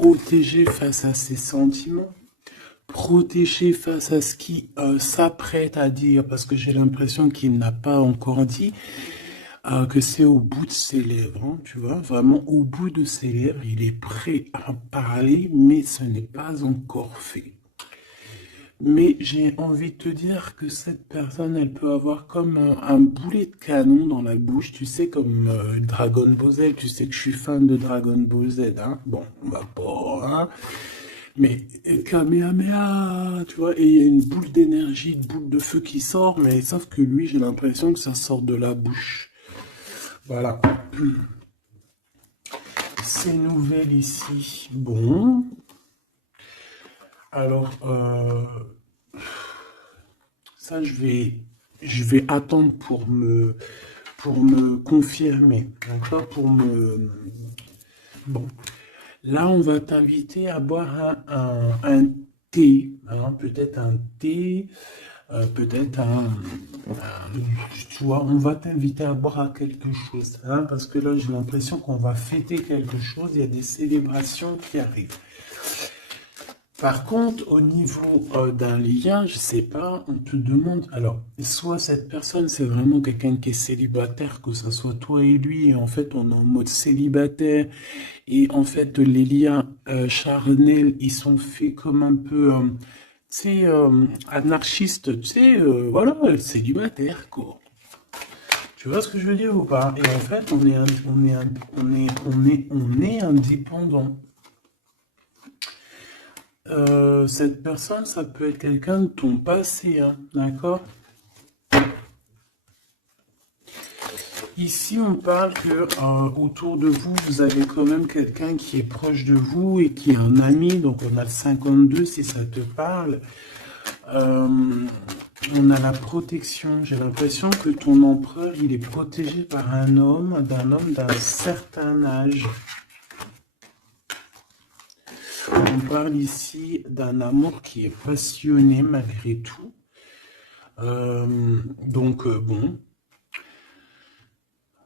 protégé face à ses sentiments, protégé face à ce qu'il s'apprête à dire, parce que j'ai l'impression qu'il n'a pas encore dit, que c'est au bout de ses lèvres, hein, tu vois, vraiment au bout de ses lèvres, il est prêt à parler, mais ce n'est pas encore fait. Mais j'ai envie de te dire que cette personne, elle peut avoir comme un boulet de canon dans la bouche, tu sais, comme Dragon Ball Z, tu sais que je suis fan de Dragon Ball Z, hein. Bon, on va pas, hein. Mais Kamehameha, tu vois, et il y a une boule d'énergie, une boule de feu qui sort, mais sauf que lui, j'ai l'impression que ça sort de la bouche. Voilà. Ces nouvelles ici. Bon. Alors, ça, je vais attendre pour me confirmer. D'accord? Bon. Là, on va t'inviter à boire un thé, hein, peut-être un thé, peut-être tu vois, on va t'inviter à boire à quelque chose, hein, parce que là, j'ai l'impression qu'on va fêter quelque chose, il y a des célébrations qui arrivent. Par contre, au niveau d'un lien, je sais pas, on te demande, alors, soit cette personne, c'est vraiment quelqu'un qui est célibataire, que ce soit toi et lui, et en fait, on est en mode célibataire, et en fait, les liens charnels, ils sont faits comme un peu, tu sais, anarchistes, tu sais, voilà, célibataire, quoi. Tu vois ce que je veux dire ou pas? Et en fait, on est indépendant. Cette personne, ça peut être quelqu'un de ton passé, hein, d'accord? Ici, on parle que autour de vous, vous avez quand même quelqu'un qui est proche de vous et qui est un ami. Donc, on a le 52 si ça te parle. On a la protection. J'ai l'impression que ton empereur, il est protégé par un homme d'un certain âge. On parle ici d'un amour qui est passionné malgré tout. Bon.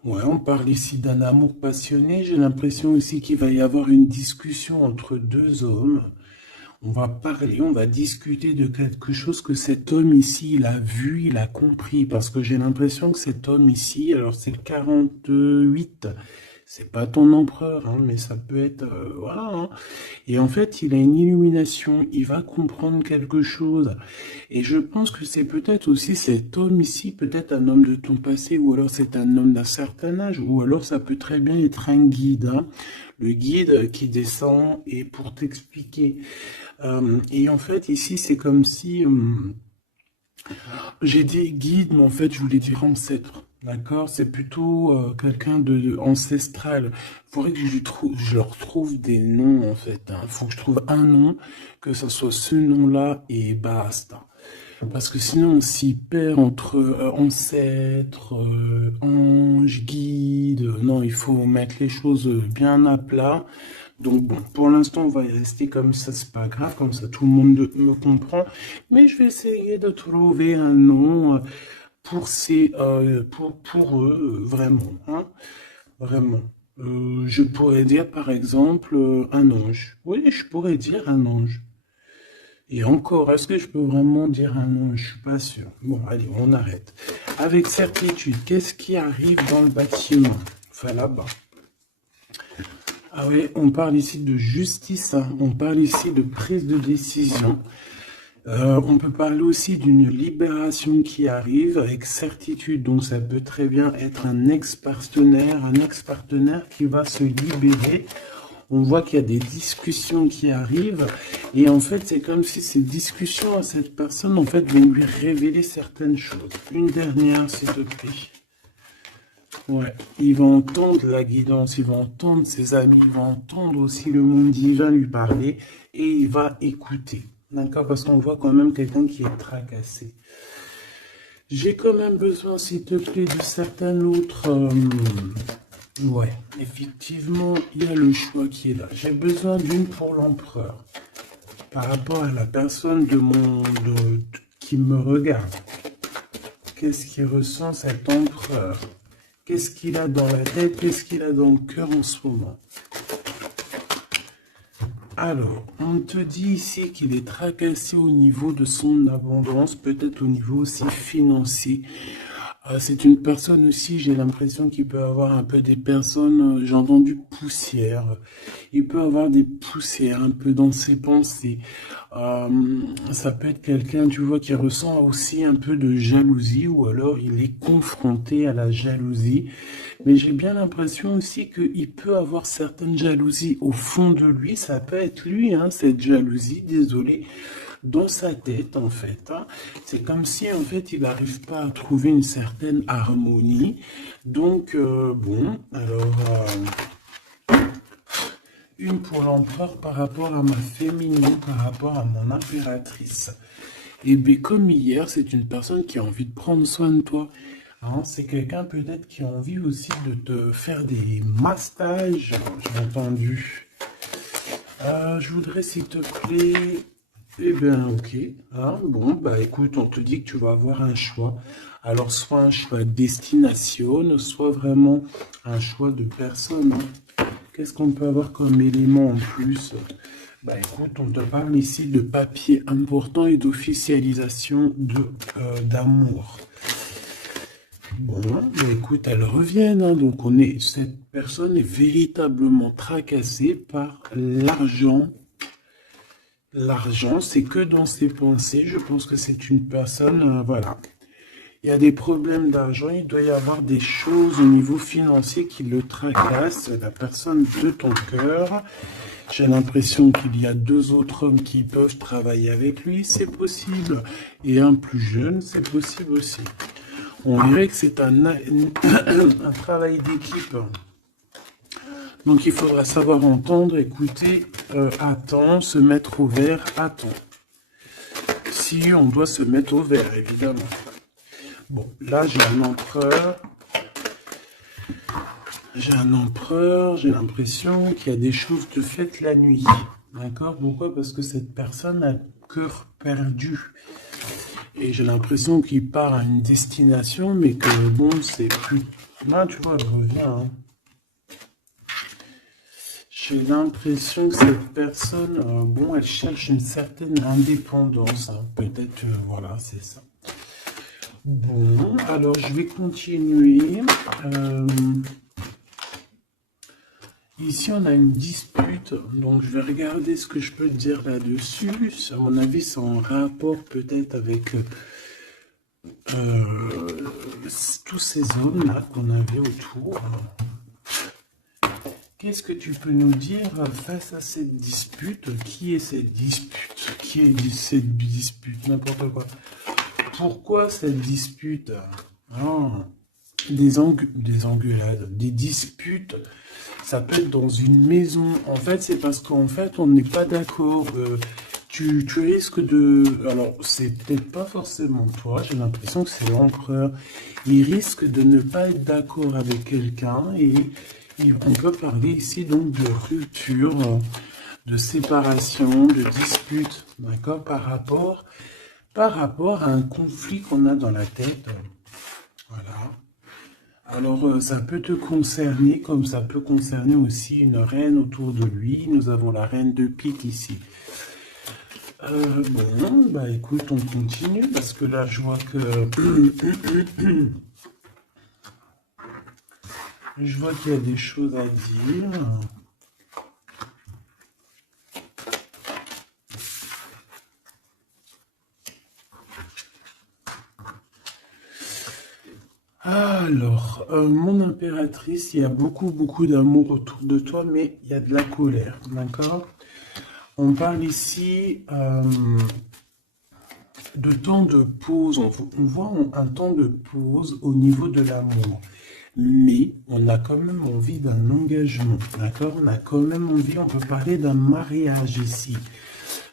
Ouais, on parle ici d'un amour passionné. J'ai l'impression aussi qu'il va y avoir une discussion entre deux hommes. On va parler, on va discuter de quelque chose que cet homme ici, il a vu, il a compris. Parce que j'ai l'impression que cet homme ici, alors c'est le 48, c'est pas ton empereur, hein, mais ça peut être, voilà, hein. Et en fait, il a une illumination, il va comprendre quelque chose. Et je pense que c'est peut-être aussi cet homme ici, peut-être un homme de ton passé, ou alors c'est un homme d'un certain âge, ou alors ça peut très bien être un guide, hein. Le guide qui descend et pour t'expliquer. Et en fait, ici, c'est comme si j'ai dit guide, mais en fait, je voulais dire ancêtre. D'accord? C'est plutôt quelqu'un de ancestral. Il faudrait que je leur trouve des noms, en fait, hein. Il faut que je trouve un nom, que ce soit ce nom-là et basta. Parce que sinon, on s'y perd entre ancêtre, ange, guide. Non, il faut mettre les choses bien à plat. Donc bon, pour l'instant, on va y rester comme ça, c'est pas grave, comme ça tout le monde me comprend. Mais je vais essayer de trouver un nom pour eux, vraiment, hein, vraiment. Je pourrais dire par exemple un ange. Oui, je pourrais dire un ange. Et encore, est-ce que je peux vraiment dire un nom? Je suis pas sûr. Bon, allez, on arrête. Avec certitude, qu'est-ce qui arrive dans le bâtiment? Enfin, là-bas. Ah oui, on parle ici de justice, hein. On parle ici de prise de décision. On peut parler aussi d'une libération qui arrive avec certitude. Donc, ça peut très bien être un ex-partenaire qui va se libérer. On voit qu'il y a des discussions qui arrivent et en fait c'est comme si ces discussions à cette personne en fait vont lui révéler certaines choses. Une dernière s'il te plaît. Ouais, il va entendre la guidance, il va entendre ses amis, il va entendre aussi le monde divin lui parler et il va écouter. D'accord? Parce qu'on voit quand même quelqu'un qui est tracassé. J'ai quand même besoin s'il te plaît de certains autres... Ouais, effectivement, il y a le choix qui est là. J'ai besoin d'une pour l'empereur. Par rapport à la personne qui me regarde. Qu'est-ce qu'il ressent cet empereur? Qu'est-ce qu'il a dans la tête? Qu'est-ce qu'il a dans le cœur en ce moment? Alors, on te dit ici qu'il est tracassé au niveau de son abondance, peut-être au niveau aussi financier. C'est une personne aussi, j'ai l'impression qu'il peut avoir un peu des personnes, j'ai entendu poussière. Il peut avoir des poussières un peu dans ses pensées. Euh, Ça peut être quelqu'un, tu vois, qui ressent aussi un peu de jalousie ou alors il est confronté à la jalousie. Mais j'ai bien l'impression aussi qu'il peut avoir certaines jalousies au fond de lui. Ça peut être lui, hein, cette jalousie, désolé, dans sa tête, en fait. Hein. C'est comme si, en fait, il n'arrive pas à trouver une certaine harmonie. Donc, bon, alors, une pour l'empereur par rapport à ma féminine, par rapport à mon impératrice. Et bien, comme hier, c'est une personne qui a envie de prendre soin de toi. Hein, c'est quelqu'un peut-être qui a envie aussi de te faire des massages, j'ai entendu. Je voudrais, s'il te plaît, eh bien, ok. Hein, bon, bah écoute, on te dit que tu vas avoir un choix. Alors, soit un choix de destination, soit vraiment un choix de personne. Hein. Qu'est-ce qu'on peut avoir comme élément en plus? Bah écoute, on te parle ici de papier important et d'officialisation d'amour. Bon, bah écoute, elles reviennent, hein, donc cette personne est véritablement tracassée par l'argent. L'argent, c'est que dans ses pensées. Je pense que c'est une personne, voilà. Il y a des problèmes d'argent, il doit y avoir des choses au niveau financier qui le tracassent, la personne de ton cœur. J'ai l'impression qu'il y a 2 autres hommes qui peuvent travailler avec lui, c'est possible. Et un plus jeune, c'est possible aussi. On dirait que c'est un travail d'équipe. Donc il faudra savoir entendre, écouter, attends, se mettre au vert, attends. Si on doit se mettre au vert, évidemment. Bon, là j'ai un empereur. J'ai l'impression qu'il y a des choses de faites la nuit. D'accord? Pourquoi? Parce que cette personne a le cœur perdu. Et j'ai l'impression qu'il part à une destination, mais que bon, c'est plus... Là, tu vois, elle revient. Hein. J'ai l'impression que cette personne, bon, elle cherche une certaine indépendance. Hein. Peut-être, voilà, c'est ça. Bon, alors je vais continuer. Ici, on a une dispute, donc je vais regarder ce que je peux dire là-dessus. À mon avis, c'est en rapport peut-être avec tous ces hommes-là qu'on avait autour. Qu'est-ce que tu peux nous dire face à cette dispute? Qui est cette dispute? Qui est cette dispute? N'importe quoi. Pourquoi cette dispute? Des engueulades, des disputes. Ça peut être dans une maison. En fait, c'est parce qu'en fait, on n'est pas d'accord. Tu risques de... Alors, c'est peut-être pas forcément toi. J'ai l'impression que c'est l'empereur. Il risque de ne pas être d'accord avec quelqu'un. Et on peut parler ici donc de rupture, de séparation, de dispute. D'accord? Par rapport à un conflit qu'on a dans la tête. Voilà. Alors, ça peut te concerner, comme ça peut concerner aussi une reine autour de lui. Nous avons la reine de pique ici. Bon, bah écoute, on continue, parce que là, je vois que... je vois qu'il y a des choses à dire. Alors, mon impératrice, il y a beaucoup d'amour autour de toi, mais il y a de la colère, d'accord? On parle ici de temps de pause, on voit un temps de pause au niveau de l'amour. Mais on a quand même envie d'un engagement, d'accord? On a quand même envie, on peut parler d'un mariage ici.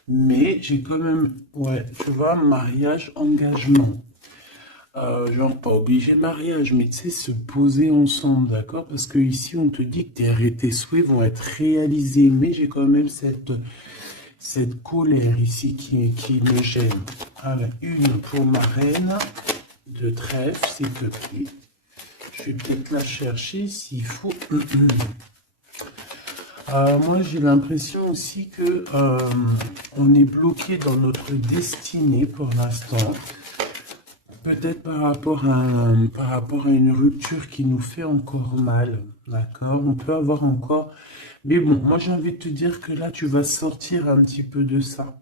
Mais j'ai quand même, ouais, tu vois, mariage, engagement. Genre pas obligé mariage, mais tu sais, se poser ensemble, d'accord? Parce que ici, on te dit que tes souhaits vont être réalisés, mais j'ai quand même cette colère ici qui me gêne. Alors, une pour ma reine de trèfle, s'il te plaît. Je vais peut-être la chercher s'il faut. Moi, j'ai l'impression aussi que on est bloqué dans notre destinée pour l'instant. Peut-être par rapport à une rupture qui nous fait encore mal, d'accord? On peut avoir encore... Mais bon, moi j'ai envie de te dire que là, tu vas sortir un petit peu de ça.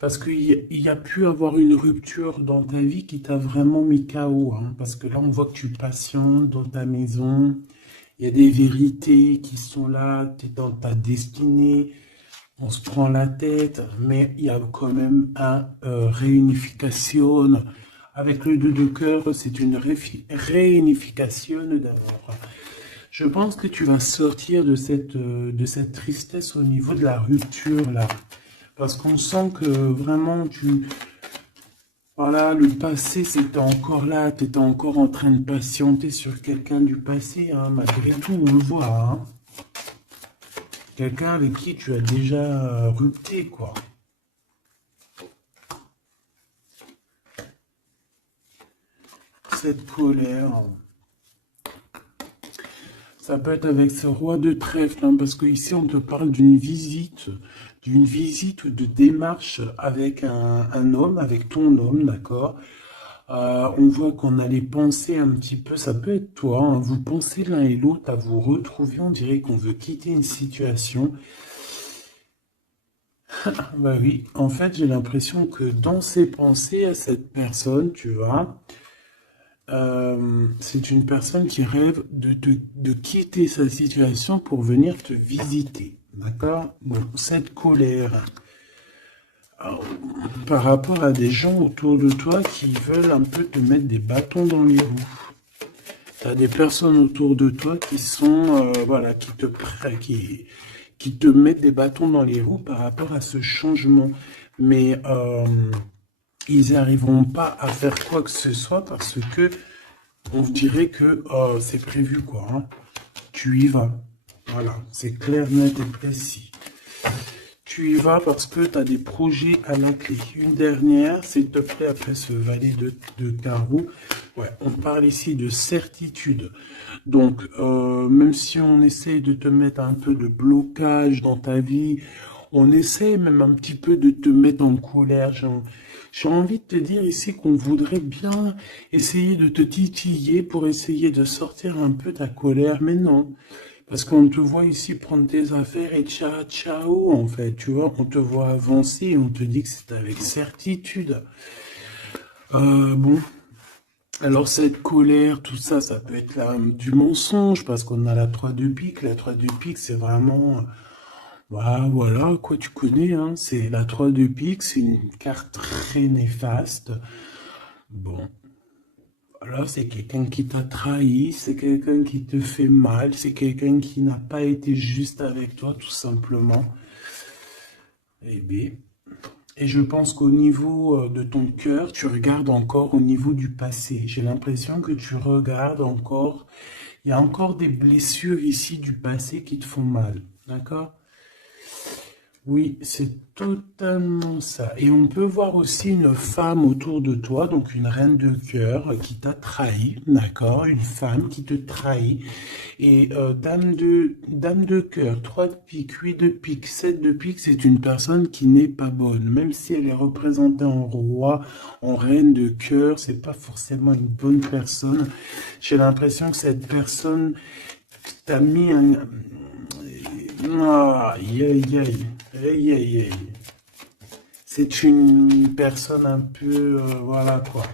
Parce qu'il y a pu avoir une rupture dans ta vie qui t'a vraiment mis KO, hein. Parce que là, on voit que tu patientes dans ta maison. Il y a des vérités qui sont là, tu es dans ta destinée. On se prend la tête, mais il y a quand même un réunification. Avec le 2 de cœur, c'est une réunification d'amour. Je pense que tu vas sortir de cette tristesse au niveau de la rupture, là. Parce qu'on sent que vraiment, voilà, le passé, c'était encore là. Tu étais encore en train de patienter sur quelqu'un du passé, hein, malgré tout, on le voit, hein. Quelqu'un avec qui tu as déjà rupté, quoi. Cette colère, ça peut être avec ce roi de trèfle, hein, parce que ici on te parle d'une visite ou de démarche avec un homme, avec ton homme, d'accord. On voit qu'on allait penser un petit peu, ça peut être toi, hein, vous pensez l'un et l'autre à vous retrouver, on dirait qu'on veut quitter une situation. Bah oui, en fait j'ai l'impression que dans ses pensées à cette personne, tu vois, c'est une personne qui rêve de quitter sa situation pour venir te visiter. D'accord? Bon, cette colère par rapport à des gens autour de toi qui veulent un peu te mettre des bâtons dans les roues. Tu as des personnes autour de toi qui sont, voilà, qui te mettent des bâtons dans les roues par rapport à ce changement. Mais ils n'arriveront pas à faire quoi que ce soit parce que on dirait que c'est prévu, quoi, hein. Tu y vas. Voilà, c'est clair, net et précis. Tu y vas parce que tu as des projets à la clé. Une dernière, s'il te plaît, après ce valet de carreau. Ouais, on parle ici de certitude. Donc, même si on essaye de te mettre un peu de blocage dans ta vie, on essaie même un petit peu de te mettre en colère. J'ai envie de te dire ici qu'on voudrait bien essayer de te titiller pour essayer de sortir un peu ta colère, mais non. Parce qu'on te voit ici prendre tes affaires et ciao, ciao, en fait, tu vois, on te voit avancer et on te dit que c'est avec certitude. Bon, alors cette colère, tout ça, ça peut être du mensonge, parce qu'on a la 3 de pique. La 3 de pique, c'est vraiment... Bah, voilà, quoi, tu connais, hein, c'est la 3 de pique, c'est une carte très néfaste. Bon, voilà, c'est quelqu'un qui t'a trahi, c'est quelqu'un qui te fait mal, c'est quelqu'un qui n'a pas été juste avec toi, tout simplement. Eh bien, et je pense qu'au niveau de ton cœur, tu regardes encore au niveau du passé. J'ai l'impression que tu regardes encore, il y a encore des blessures ici du passé qui te font mal, d'accord? Oui, c'est totalement ça. Et on peut voir aussi une femme autour de toi, donc une reine de cœur qui t'a trahi, d'accord? Une femme qui te trahit. Et dame de cœur, 3 de pique, 8 de pique, 7 de pique, c'est une personne qui n'est pas bonne. Même si elle est représentée en roi, en reine de cœur, c'est pas forcément une bonne personne. J'ai l'impression que cette personne t'a mis un... Aïe, aïe, aïe. Aïe, aïe, aïe. C'est une personne un peu, voilà quoi.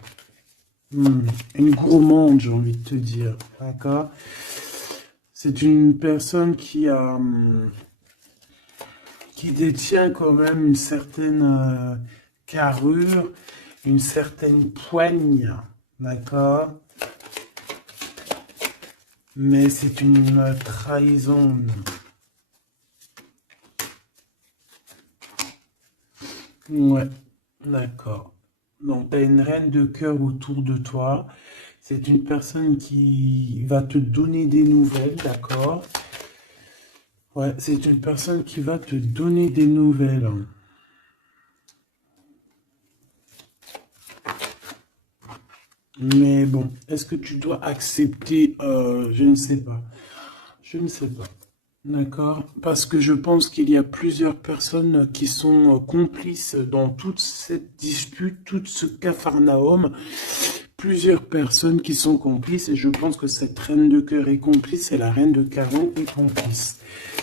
Une gourmande, j'ai envie de te dire. D'accord? C'est une personne qui détient quand même une certaine carrure, une certaine poigne. D'accord? Mais c'est une trahison. Ouais, d'accord. Donc, tu as une reine de cœur autour de toi. C'est une personne qui va te donner des nouvelles, d'accord? Ouais, c'est une personne qui va te donner des nouvelles. Mais bon, est-ce que tu dois accepter? Je ne sais pas. Je ne sais pas. D'accord? Parce que je pense qu'il y a plusieurs personnes qui sont complices dans toute cette dispute, tout ce capharnaüm. Plusieurs personnes qui sont complices et je pense que cette reine de cœur est complice et la reine de carreau est complice.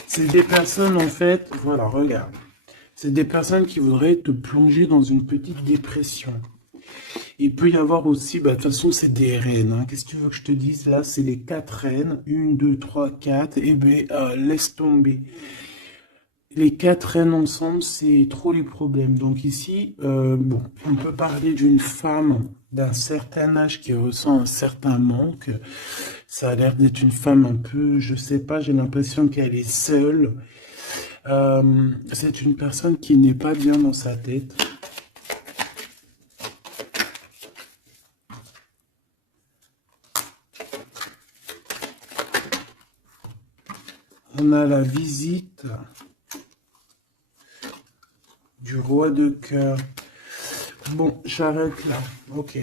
C'est des personnes en fait, voilà, regarde. C'est des personnes qui voudraient te plonger dans une petite dépression. Il peut y avoir aussi, bah, de toute façon, c'est des reines. Hein. Qu'est-ce que tu veux que je te dise? Là, c'est les 4 reines. Une, deux, trois, quatre. Eh bien, laisse tomber. Les 4 reines ensemble, c'est trop les problèmes. Donc ici, bon, on peut parler d'une femme d'un certain âge qui ressent un certain manque. Ça a l'air d'être une femme un peu, je sais pas, j'ai l'impression qu'elle est seule. C'est une personne qui n'est pas bien dans sa tête. On a la visite du roi de cœur. Bon, j'arrête là. Ok.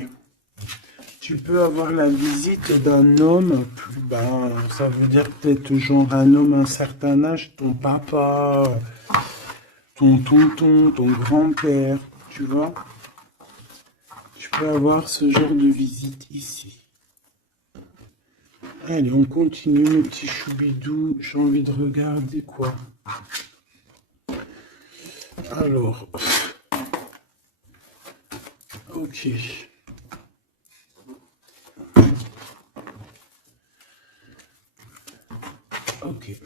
Tu peux avoir la visite d'un homme, ben, ça veut dire peut-être genre un homme à un certain âge, ton papa, ton tonton, ton grand-père, tu vois. Tu peux avoir ce genre de visite ici. Allez, on continue, mes petits choubidous. J'ai envie de regarder quoi. Alors, ok. Ok.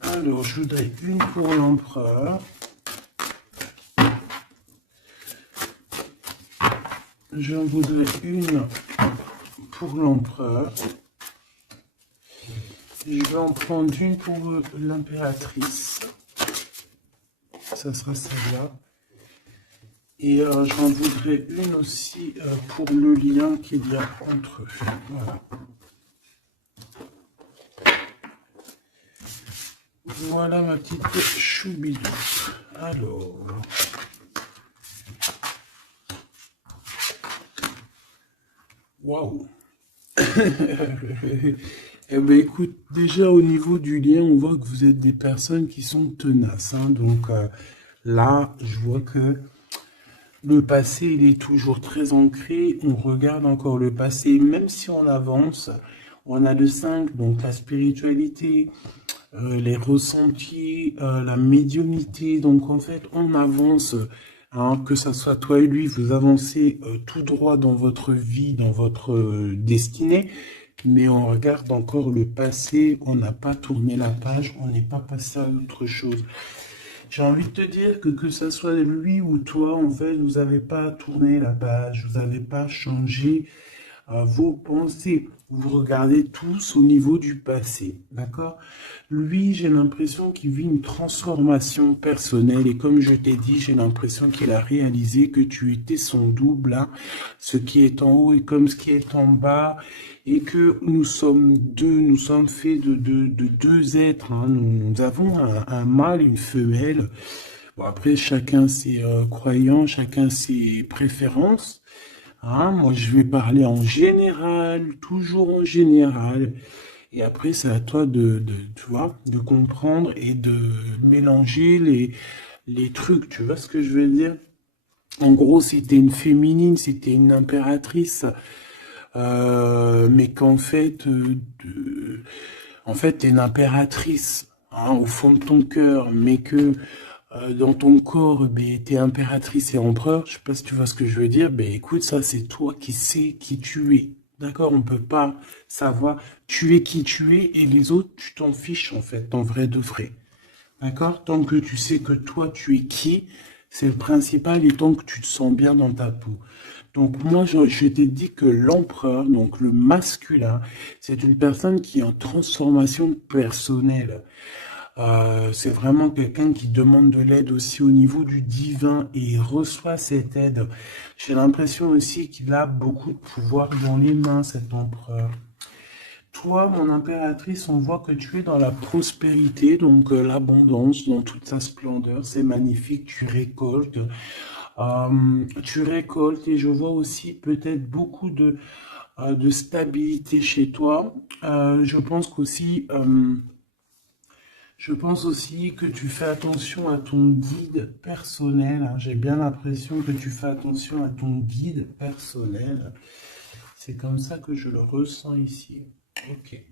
Alors, je voudrais une pour l'empereur. J'en voudrais une pour l'empereur. Je vais en prendre une pour l'impératrice. Ça sera celle-là. Et j'en voudrais une aussi pour le lien qu'il y a entre eux. Voilà. Voilà ma petite choubidou. Alors. Waouh. Eh bien, écoute, déjà au niveau du lien, on voit que vous êtes des personnes qui sont tenaces. Hein. Donc là, je vois que le passé, il est toujours très ancré. On regarde encore le passé, même si on avance. On a le 5, donc la spiritualité, les ressentis, la médiumnité. Donc en fait, on avance, hein, que ça soit toi et lui, vous avancez tout droit dans votre vie, dans votre destinée. Mais on regarde encore le passé, on n'a pas tourné la page, on n'est pas passé à autre chose. J'ai envie de te dire que ça soit lui ou toi, en fait, vous n'avez pas tourné la page, vous n'avez pas changé vos pensées. Vous regardez tous au niveau du passé, d'accord? Lui, j'ai l'impression qu'il vit une transformation personnelle et comme je t'ai dit, j'ai l'impression qu'il a réalisé que tu étais son double, hein. Ce qui est en haut est comme ce qui est en bas et que nous sommes deux, nous sommes faits de deux êtres, hein. Nous avons un mâle et une femelle. Bon, après, chacun ses croyances, chacun ses préférences. Hein, moi, je vais parler en général, toujours en général. Et après, c'est à toi tu vois, de comprendre et de mélanger les trucs. Tu vois ce que je veux dire? En gros, si t'es une féminine, si t'es une impératrice, mais qu'en fait, en fait, t'es une impératrice, hein, au fond de ton cœur, mais que dans ton corps, ben, t'es impératrice et empereur, je sais pas si tu vois ce que je veux dire, ben écoute, ça c'est toi qui sais qui tu es. D'accord? On peut pas savoir, tu es qui tu es et les autres, tu t'en fiches en fait, en vrai de vrai. D'accord? Tant que tu sais que toi tu es qui, c'est le principal et tant que tu te sens bien dans ta peau. Donc moi, je t'ai dit que l'empereur, donc le masculin, c'est une personne qui est en transformation personnelle. C'est vraiment quelqu'un qui demande de l'aide aussi au niveau du divin et il reçoit cette aide. J'ai l'impression aussi qu'il a beaucoup de pouvoir dans les mains, cet empereur. Toi, mon impératrice, on voit que tu es dans la prospérité, donc l'abondance dans toute sa splendeur. C'est magnifique, tu récoltes. Tu récoltes et je vois aussi peut-être beaucoup de stabilité chez toi. Je pense aussi que tu fais attention à ton guide personnel, hein. J'ai bien l'impression que tu fais attention à ton guide personnel. C'est comme ça que je le ressens ici. Ok.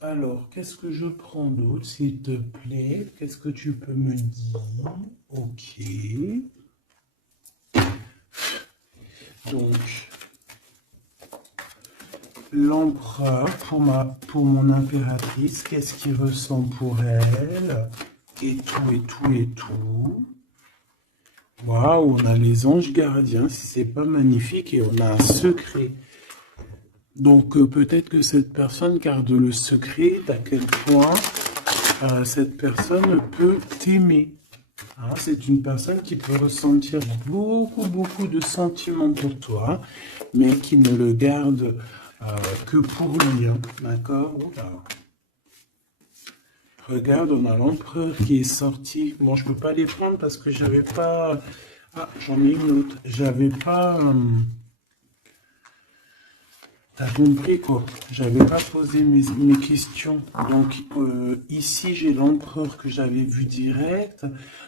Alors, qu'est-ce que je prends d'autre, s'il te plaît? Qu'est-ce que tu peux me dire? Ok. Donc, l'empereur pour mon impératrice, qu'est-ce qu'il ressent pour elle? Et tout, et tout, et tout. Waouh, on a les anges gardiens, si c'est pas magnifique, et on a un secret. Donc peut-être que cette personne garde le secret d'à quel point cette personne peut t'aimer. Hein, c'est une personne qui peut ressentir beaucoup, beaucoup de sentiments pour toi, mais qui ne le garde que pour lui. Hein, d'accord? Oula. Regarde, on a l'empereur qui est sorti. Bon, je peux pas les prendre parce que j'avais pas... Ah, j'en ai une autre. J'avais pas... T'as compris quoi? J'avais pas posé mes questions. Donc ici j'ai l'empereur que j'avais vu direct.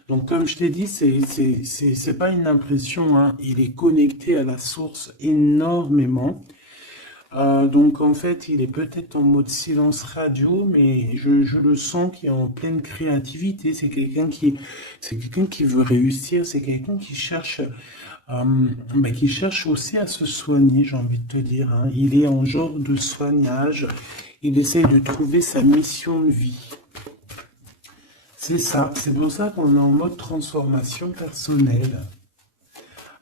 Donc comme je t'ai dit, c'est pas une impression, hein. Il est connecté à la source énormément. Donc en fait, il est peut-être en mode silence radio, mais je le sens qu'il est en pleine créativité. C'est quelqu'un qui veut réussir. C'est quelqu'un qui cherche aussi à se soigner, j'ai envie de te dire, hein. Il est en genre de soignage. Il essaye de trouver sa mission de vie. C'est ça. C'est pour ça qu'on est en mode transformation personnelle.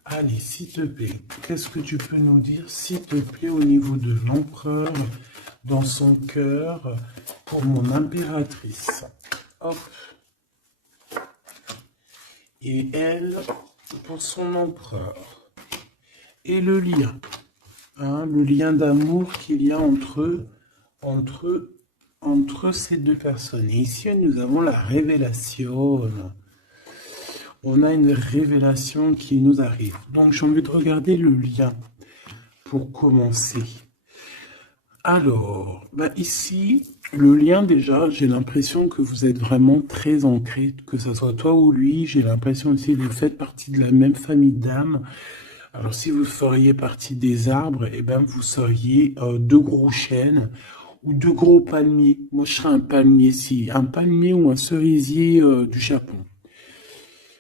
Allez, s'il te plaît, qu'est-ce que tu peux nous dire, s'il te plaît, au niveau de l'empereur, dans son cœur, pour mon impératrice? Hop. Et elle, pour son empereur. Et le lien. Hein, le lien d'amour qu'il y a entre ces deux personnes. Et ici, nous avons la révélation. On a une révélation qui nous arrive. Donc, j'ai envie de regarder le lien pour commencer. Alors, ici, le lien déjà, j'ai l'impression que vous êtes vraiment très ancrés, que ce soit toi ou lui. J'ai l'impression aussi que vous faites partie de la même famille d'âmes. Alors, si vous feriez partie des arbres, eh ben, vous seriez deux gros chênes ou deux gros palmiers. Moi, je serais un palmier, un palmier ou un cerisier du Japon.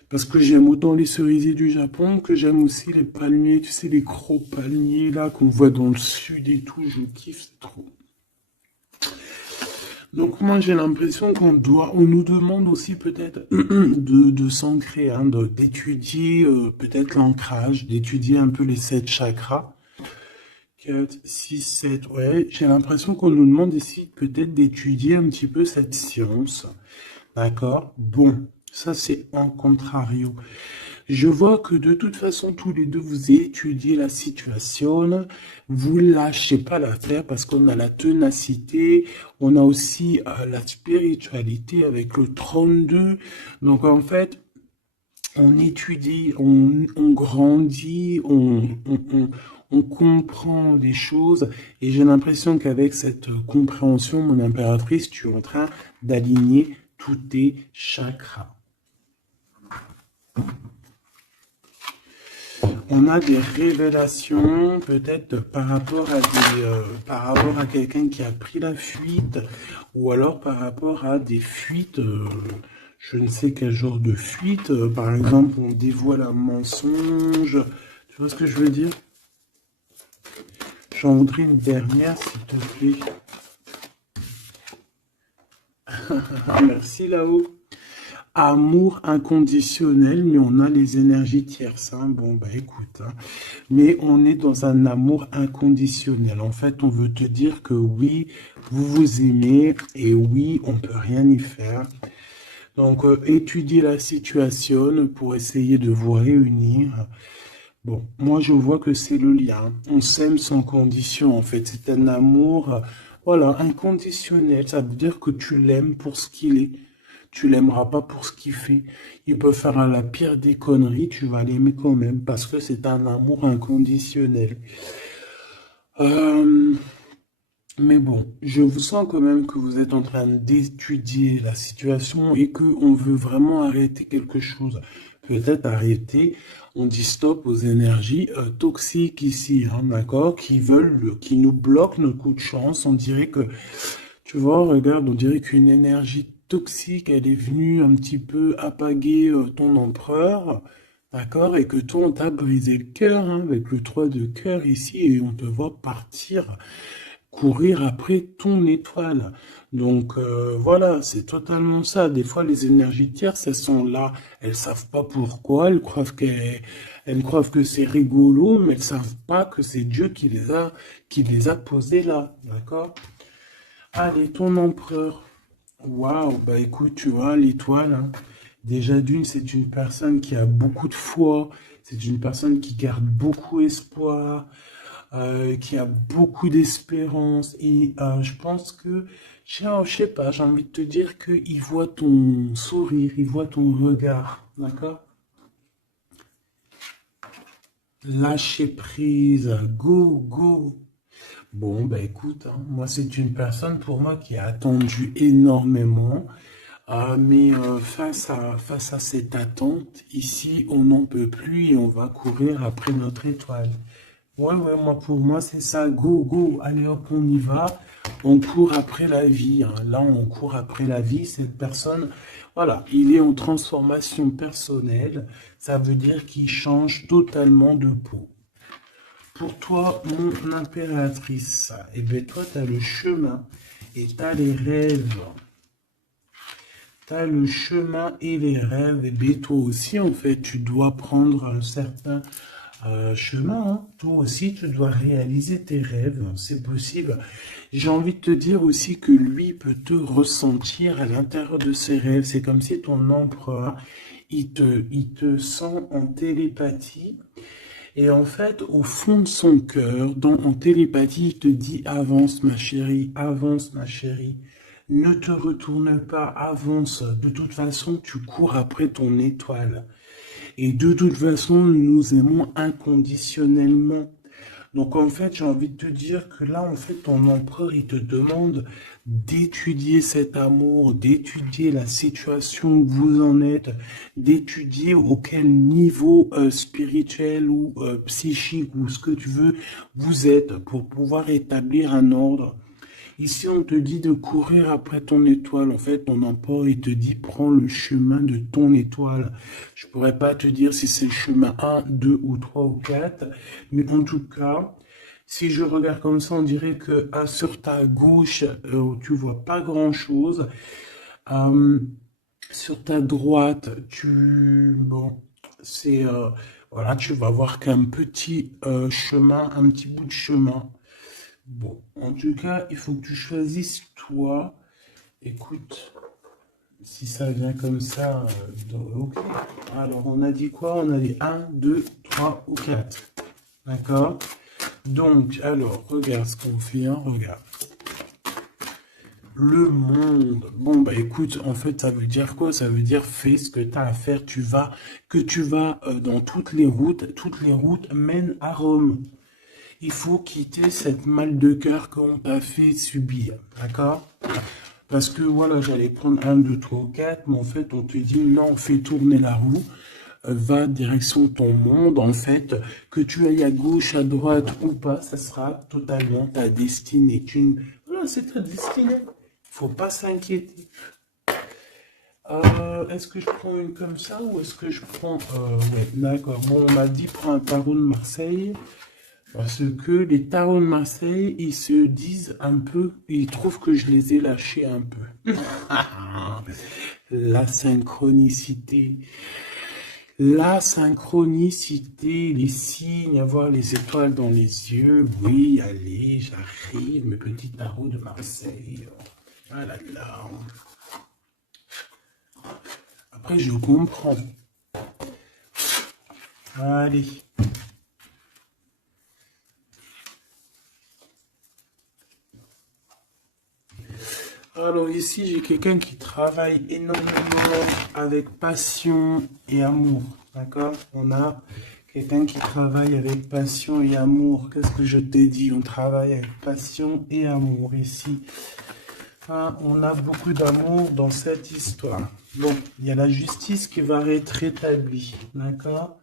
Parce que j'aime autant les cerisiers du Japon que j'aime aussi les palmiers, tu sais, les gros palmiers là qu'on voit dans le sud et tout, je kiffe, c'est trop. Donc moi j'ai l'impression on nous demande aussi peut-être de s'ancrer, hein, d'étudier peut-être l'ancrage, d'étudier un peu les 7 chakras. 4, 6, 7, ouais, j'ai l'impression qu'on nous demande ici peut-être d'étudier un petit peu cette science. D'accord? Bon. Ça, c'est en contrario. Je vois que de toute façon, tous les deux, vous étudiez la situation. Vous lâchez pas l'affaire parce qu'on a la ténacité. On a aussi la spiritualité avec le 32. Donc, en fait, on étudie, on grandit, on comprend les choses. Et j'ai l'impression qu'avec cette compréhension, mon impératrice, tu es en train d'aligner tous tes chakras. On a des révélations, peut-être par rapport à quelqu'un qui a pris la fuite, ou alors par rapport à des fuites, je ne sais quel genre de fuite, par exemple, on dévoile un mensonge, tu vois ce que je veux dire? J'en voudrais une dernière, s'il te plaît. Merci là-haut. Amour inconditionnel, mais on a les énergies tierces. Hein. Bon, écoute. Hein. Mais on est dans un amour inconditionnel. En fait, on veut te dire que oui, vous vous aimez et oui, on peut rien y faire. Donc, étudiez la situation pour essayer de vous réunir. Bon, moi, je vois que c'est le lien. On s'aime sans condition, en fait. C'est un amour, voilà, inconditionnel. Ça veut dire que tu l'aimes pour ce qu'il est. tu l'aimeras pas pour ce qu'il fait. Il peut faire la pire des conneries, tu vas l'aimer quand même, parce que c'est un amour inconditionnel. Euh, mais bon, je vous sens quand même que vous êtes en train d'étudier la situation et que on veut vraiment arrêter quelque chose. Peut-être arrêter, on dit stop aux énergies toxiques ici, hein, d'accord, qui nous bloquent notre coup de chance. On dirait que, tu vois, regarde, on dirait qu'une énergie toxique, elle est venue un petit peu apaguer ton empereur, d'accord, et que toi, on t'a brisé le cœur, hein, avec le 3 de cœur ici, et on te voit partir courir après ton étoile. Donc voilà, c'est totalement ça. Des fois, les énergies tierces, elles sont là, elles savent pas pourquoi, elles croient que c'est rigolo, mais elles savent pas que c'est Dieu qui les a posées là, d'accord? Allez, ton empereur. Waouh, bah écoute, tu vois, l'étoile, hein, déjà d'une, c'est une personne qui a beaucoup de foi, c'est une personne qui garde beaucoup espoir, qui a beaucoup d'espérance. Et je pense que, je sais pas, j'ai envie de te dire qu'il voit ton sourire, il voit ton regard, d'accord? Lâcher prise, go, go. Bon, bah écoute, hein, moi c'est une personne pour moi qui a attendu énormément, mais face à cette attente, ici on n'en peut plus et on va courir après notre étoile. Ouais, ouais, pour moi, c'est ça. Go, go. Allez, hop, on y va. On court après la vie, hein. Là, on court après la vie. Cette personne, voilà, il est en transformation personnelle. Ça veut dire qu'il change totalement de peau. Pour toi, mon impératrice, eh bien, toi, tu as le chemin et tu as les rêves. Tu as le chemin et les rêves. Et bien, toi aussi, en fait, tu dois prendre un certain chemin, hein. Toi aussi, tu dois réaliser tes rêves, c'est possible. J'ai envie de te dire aussi que lui peut te ressentir à l'intérieur de ses rêves. C'est comme si ton empereur, il te sent en télépathie. Et en fait, au fond de son cœur, en télépathie, il te dit avance ma chérie. Ne te retourne pas, avance. De toute façon, tu cours après ton étoile. Et de toute façon, nous nous aimons inconditionnellement. Donc en fait, j'ai envie de te dire que là, en fait, ton empereur, il te demande d'étudier cet amour, d'étudier la situation où vous en êtes, d'étudier auquel niveau spirituel ou psychique ou ce que tu veux vous êtes pour pouvoir établir un ordre. Ici, on te dit de courir après ton étoile. En fait, ton empereur, il te dit, prends le chemin de ton étoile. Je pourrais pas te dire si c'est le chemin un, 2 ou 3 ou 4, mais en tout cas, si je regarde comme ça, on dirait que sur ta gauche, tu vois pas grand-chose. Euh, sur ta droite, bon, c'est, voilà, tu vas voir qu'un petit chemin, un petit bout de chemin. Bon, en tout cas, il faut que tu choisisses toi. Écoute, si ça vient comme ça, ok. Alors, on a dit quoi? On a dit un, 2, 3 ou 4. D'accord? Donc, alors, regarde ce qu'on fait, hein, regarde. Le monde. Bon, bah écoute, en fait, ça veut dire quoi? Ça veut dire fais ce que tu as à faire. Tu vas dans toutes les routes mènent à Rome. Il faut quitter cette mal de cœur qu'on t'a fait subir, d'accord? Parce que voilà, j'allais prendre un, 2, 3, 4, mais en fait, on te dit non, fais tourner la roue, va direction ton monde, en fait, que tu ailles à gauche, à droite ou pas, ça sera totalement ta destinée. Voilà, c'est ta destinée. Faut pas s'inquiéter. Est-ce que je prends une comme ça ou est-ce que je prends... ouais, d'accord. Bon, on m'a dit prends un tarot de Marseille. Parce que les tarots de Marseille, ils se disent un peu, ils trouvent que je les ai lâchés un peu. La synchronicité. La synchronicité, les signes, avoir les étoiles dans les yeux. Oui, allez, j'arrive, mes petits tarots de Marseille. Ah là là. Après, je comprends. Allez. Alors ici, j'ai quelqu'un qui travaille énormément avec passion et amour. D'accord? On a quelqu'un qui travaille avec passion et amour. Qu'est-ce que je t'ai dit? On travaille avec passion et amour ici. Ah, on a beaucoup d'amour dans cette histoire. Bon, il y a la justice qui va être rétablie. D'accord?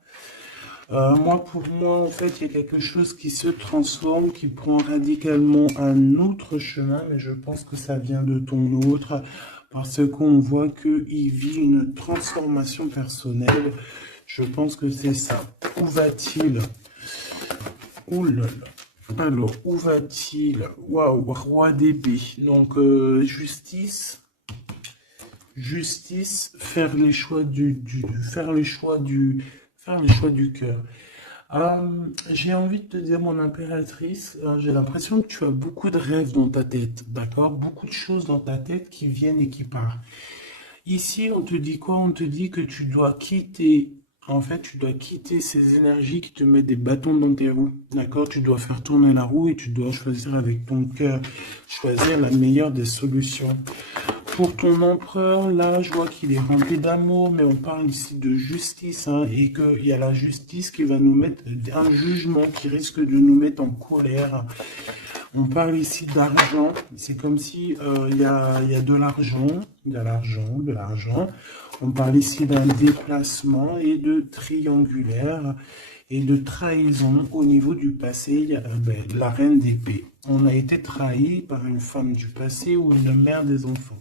Pour moi, en fait, il y a quelque chose qui se transforme, qui prend radicalement un autre chemin, mais je pense que ça vient de ton autre, parce qu'on voit qu'il vit une transformation personnelle. Je pense que c'est ça. Où va-t-il? Ouh là là. Alors, où va-t-il? Waouh, roi d'épée. Donc, justice, faire les choix faire les choix du cœur. J'ai envie de te dire, mon impératrice, j'ai l'impression que tu as beaucoup de rêves dans ta tête, d'accord? Beaucoup de choses dans ta tête qui viennent et qui partent. Ici, on te dit quoi? On te dit que tu dois quitter, en fait, tu dois quitter ces énergies qui te mettent des bâtons dans tes roues, d'accord? Tu dois faire tourner la roue et tu dois choisir avec ton cœur, choisir la meilleure des solutions. Pour ton empereur, là, je vois qu'il est rempli d'amour, mais on parle ici de justice, hein, et qu'il y a la justice qui va nous mettre un jugement qui risque de nous mettre en colère. On parle ici d'argent. C'est comme si il y a de l'argent, de l'argent. On parle ici d'un déplacement et de triangulaire et de trahison au niveau du passé. Il y a la reine d'épée. On a été trahi par une femme du passé ou une mère des enfants.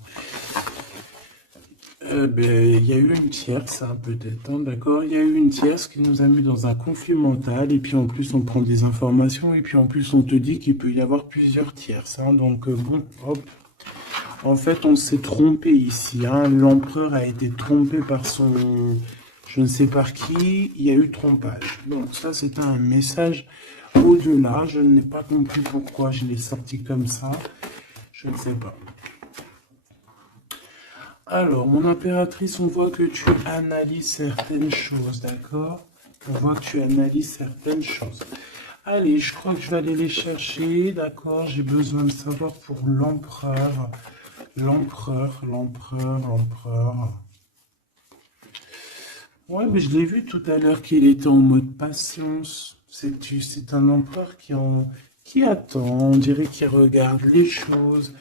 Il y a eu une tierce, hein, peut-être, hein, d'accord? Il y a eu une tierce qui nous a mis dans un conflit mental, et puis en plus on prend des informations, et puis en plus on te dit qu'il peut y avoir plusieurs tierces, hein, donc bon, hop. En fait, on s'est trompé ici, hein. L'empereur a été trompé par son... je ne sais par qui, il y a eu trompage. Donc ça, c'est un message au-delà. Je n'ai pas compris pourquoi je l'ai sorti comme ça. Je ne sais pas. Alors, mon impératrice, on voit que tu analyses certaines choses, d'accord? On voit que tu analyses certaines choses. Allez, je crois que je vais aller les chercher, d'accord? J'ai besoin de savoir pour l'empereur. L'empereur. Ouais, mais je l'ai vu tout à l'heure qu'il était en mode patience. C'est un empereur qui attend, on dirait qu'il regarde les choses.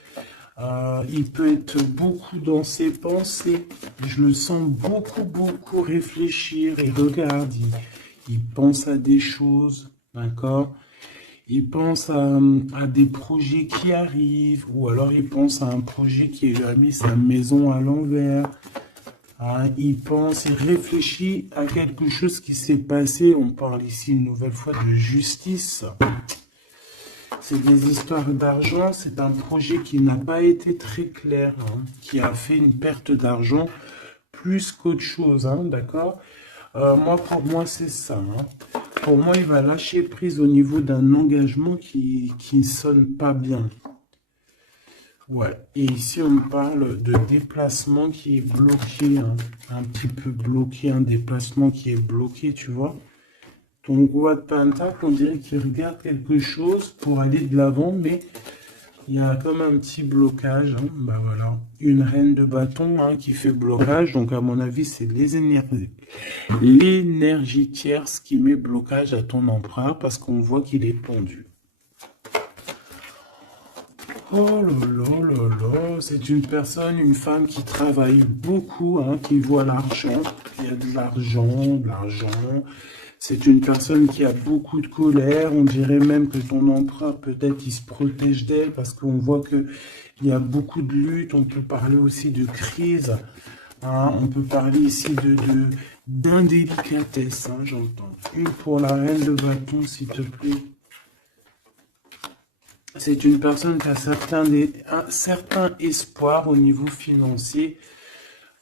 Il peut être beaucoup dans ses pensées. Je le sens beaucoup réfléchir et regarde. Il pense à des choses, d'accord? Il pense à des projets qui arrivent, ou alors il pense à un projet qui lui a mis sa maison à l'envers. Il pense, il réfléchit à quelque chose qui s'est passé. On parle ici une nouvelle fois de justice. C'est des histoires d'argent. C'est un projet qui n'a pas été très clair, hein, qui a fait une perte d'argent plus qu'autre chose, hein, d'accord? Pour moi, c'est ça. Hein. Pour moi, il va lâcher prise au niveau d'un engagement qui ne sonne pas bien. Ouais, et ici on parle de déplacement qui est bloqué, hein, un petit peu bloqué, un déplacement qui est bloqué, tu vois. Ton roi de Pentacle, on dirait qu'il regarde quelque chose pour aller de l'avant, mais il y a comme un petit blocage, hein. Bah voilà, une reine de bâton, hein, qui fait blocage, donc à mon avis c'est l'énergie tierce qui met blocage à ton empereur parce qu'on voit qu'il est pendu. Oh là, c'est une personne, une femme qui travaille beaucoup, hein, qui voit l'argent. Il y a de l'argent. C'est une personne qui a beaucoup de colère. On dirait même que ton empereur, peut-être, il se protège d'elle parce qu'on voit qu'il y a beaucoup de lutte. On peut parler aussi de crise. Hein, on peut parler ici d'indélicatesse, hein, j'entends. Une pour la reine de bâton, s'il te plaît. C'est une personne qui a un certain espoir au niveau financier.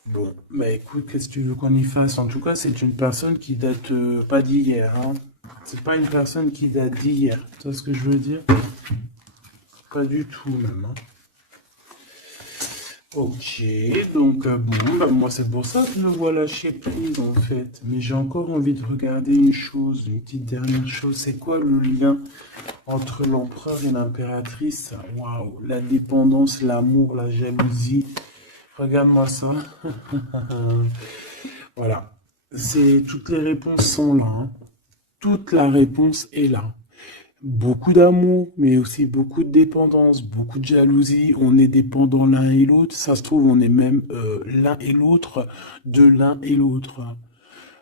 Bon, bah écoute, qu'est-ce que tu veux qu'on y fasse? En tout cas, c'est une personne qui date pas d'hier. Hein. C'est pas une personne qui date d'hier. Tu vois ce que je veux dire? Pas du tout même. Hein. Ok, donc bon, bah moi c'est pour ça que je le vois lâcher prise en fait. Mais j'ai encore envie de regarder une chose, une petite dernière chose. C'est quoi le lien entre l'empereur et l'impératrice. Waouh, la dépendance, l'amour, la jalousie. Regarde-moi ça. Voilà. Toutes les réponses sont là, hein. Toute la réponse est là. Beaucoup d'amour, mais aussi beaucoup de dépendance, beaucoup de jalousie. On est dépendants l'un et l'autre. Ça se trouve, on est même l'un et l'autre de l'un et l'autre.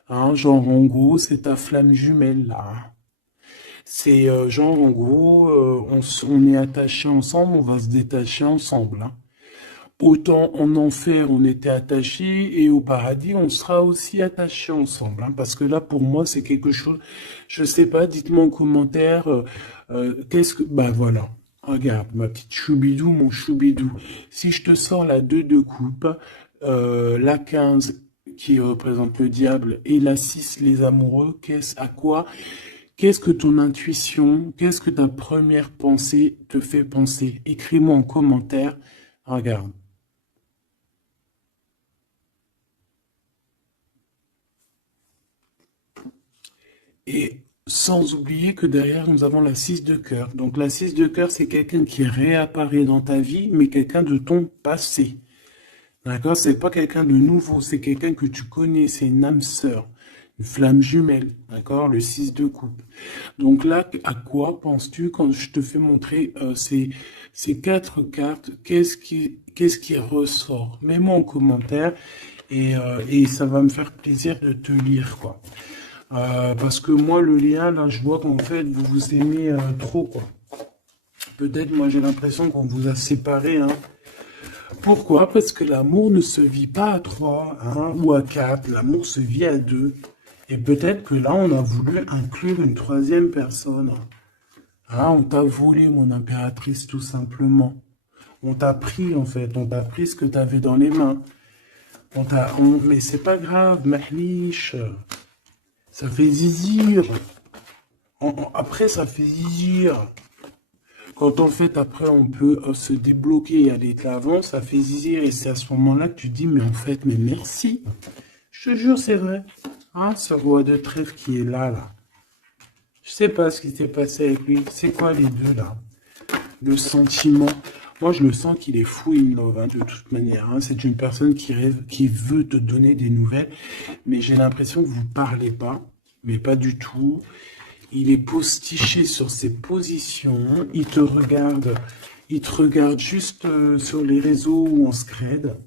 Hein, genre, en gros, c'est ta flamme jumelle, là. C'est genre, en gros, on est attachés ensemble, on va se détacher ensemble, hein. Autant en enfer, on était attachés, et au paradis, on sera aussi attachés ensemble, hein. Parce que là, pour moi, c'est quelque chose, je sais pas, dites-moi en commentaire, qu'est-ce que... Bah voilà, regarde, ma petite choubidou, mon choubidou. Si je te sors la 2 de coupe, la 15 qui représente le diable, et la 6 les amoureux, qu'est-ce que ton intuition, qu'est-ce que ta première pensée te fait penser? Écris-moi en commentaire. Regarde. Et sans oublier que derrière, nous avons la 6 de cœur. Donc la 6 de cœur, c'est quelqu'un qui réapparaît dans ta vie, mais quelqu'un de ton passé. D'accord? C'est pas quelqu'un de nouveau, c'est quelqu'un que tu connais, c'est une âme sœur, une flamme jumelle. D'accord? Le 6 de coupe. Donc là, à quoi penses-tu quand je te fais montrer ces 4 cartes? Qu'est-ce qui ressort? Mets-moi en commentaire et ça va me faire plaisir de te lire, quoi. Parce que moi, le lien, là, je vois qu'en fait, vous vous aimez trop, quoi. Peut-être, moi, j'ai l'impression qu'on vous a séparés, hein. Pourquoi? Parce que l'amour ne se vit pas à 3, hein, ou à 4. L'amour se vit à 2. Et peut-être que là, on a voulu inclure une troisième personne. Ah, on t'a volé, mon impératrice, tout simplement. On t'a pris, en fait. On t'a pris ce que tu avais dans les mains. Mais c'est pas grave, mahlish. Ça fait zizir. Après, ça fait zizir. Quand en fait, après, on peut se débloquer et aller de l'avant, ça fait zizir. Et c'est à ce moment-là que tu dis, mais en fait, mais merci. Je te jure, c'est vrai. Hein, ce roi de trèfle qui est là, là. Je sais pas ce qui s'est passé avec lui. C'est quoi les deux, là? Le sentiment. Moi, je le sens qu'il est fou in love, hein, de toute manière, hein. C'est une personne qui rêve, qui veut te donner des nouvelles. Mais j'ai l'impression que vous parlez pas. Mais pas du tout. Il est postiché sur ses positions. Il te regarde juste sur les réseaux ou en scred.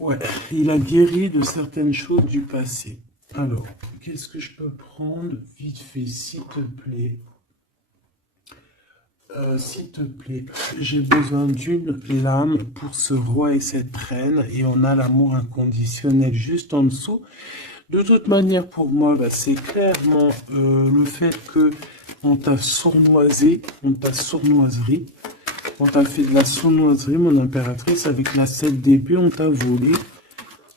Ouais, il a guéri de certaines choses du passé. Alors, qu'est-ce que je peux prendre vite fait, s'il te plaît? S'il te plaît, j'ai besoin d'une lame pour ce roi et cette reine, et on a l'amour inconditionnel juste en dessous. De toute manière, pour moi, bah, c'est clairement le fait que on t'a sournoisé, on t'a sournoiserie, on t'a fait de la sournoiserie, mon impératrice, avec la 7 d'épée, on t'a volé.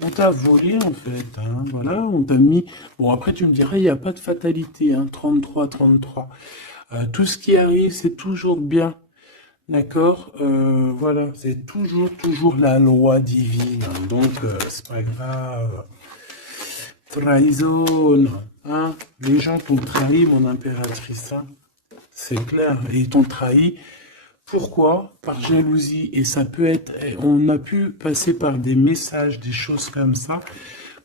On t'a volé, en fait, hein, voilà, on t'a mis... Bon, après, tu me dirais, il n'y a pas de fatalité, hein, 33, 33. Tout ce qui arrive, c'est toujours bien, d'accord? Voilà, c'est toujours la loi divine, hein, donc c'est pas grave. Trahison, hein? Les gens t'ont trahi, mon impératrice, hein? C'est clair, et ils t'ont trahi. Pourquoi? Par jalousie. Et ça peut être, on a pu passer par des messages, des choses comme ça,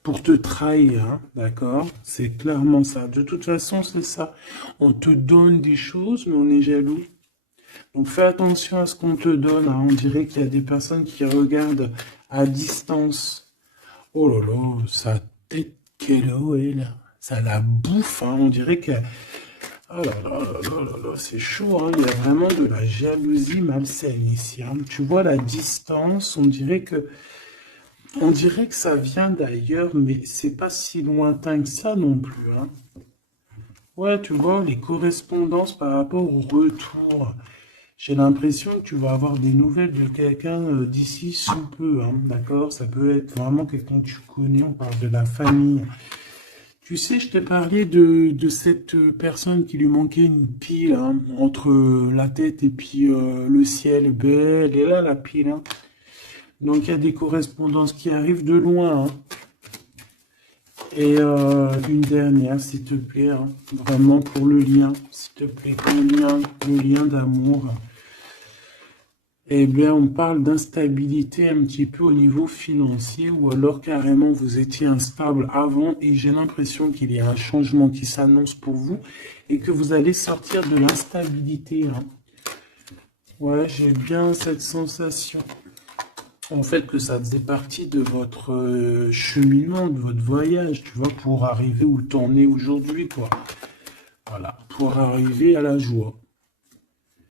pour te trahir, hein, d'accord? C'est clairement ça. De toute façon, c'est ça. On te donne des choses, mais on est jaloux. Donc fais attention à ce qu'on te donne, hein. On dirait qu'il y a des personnes qui regardent à distance. Oh là là, sa tête qu'elle est là. Ça la bouffe, hein. On dirait que... Oh là là là là là là, c'est chaud, hein. Il y a vraiment de la jalousie malsaine ici, hein. Tu vois la distance, on dirait que ça vient d'ailleurs, mais c'est pas si lointain que ça non plus, hein. Ouais, tu vois, les correspondances par rapport au retour. J'ai l'impression que tu vas avoir des nouvelles de quelqu'un d'ici sous peu, hein, d'accord? Ça peut être vraiment quelqu'un que tu connais, on parle de la famille. Tu sais, je t'ai parlé de cette personne qui lui manquait une pile, hein, entre la tête et puis le ciel. Ben, elle est là, la pile, hein. Donc, il y a des correspondances qui arrivent de loin, hein. Et une dernière, s'il te plaît, hein, vraiment pour le lien, s'il te plaît, le lien d'amour. Eh bien, on parle d'instabilité un petit peu au niveau financier, ou alors carrément vous étiez instable avant et j'ai l'impression qu'il y a un changement qui s'annonce pour vous et que vous allez sortir de l'instabilité. Hein. Ouais, j'ai bien cette sensation. En fait, que ça faisait partie de votre cheminement, de votre voyage, tu vois, pour arriver où t'en es aujourd'hui, quoi. Voilà, pour arriver à la joie.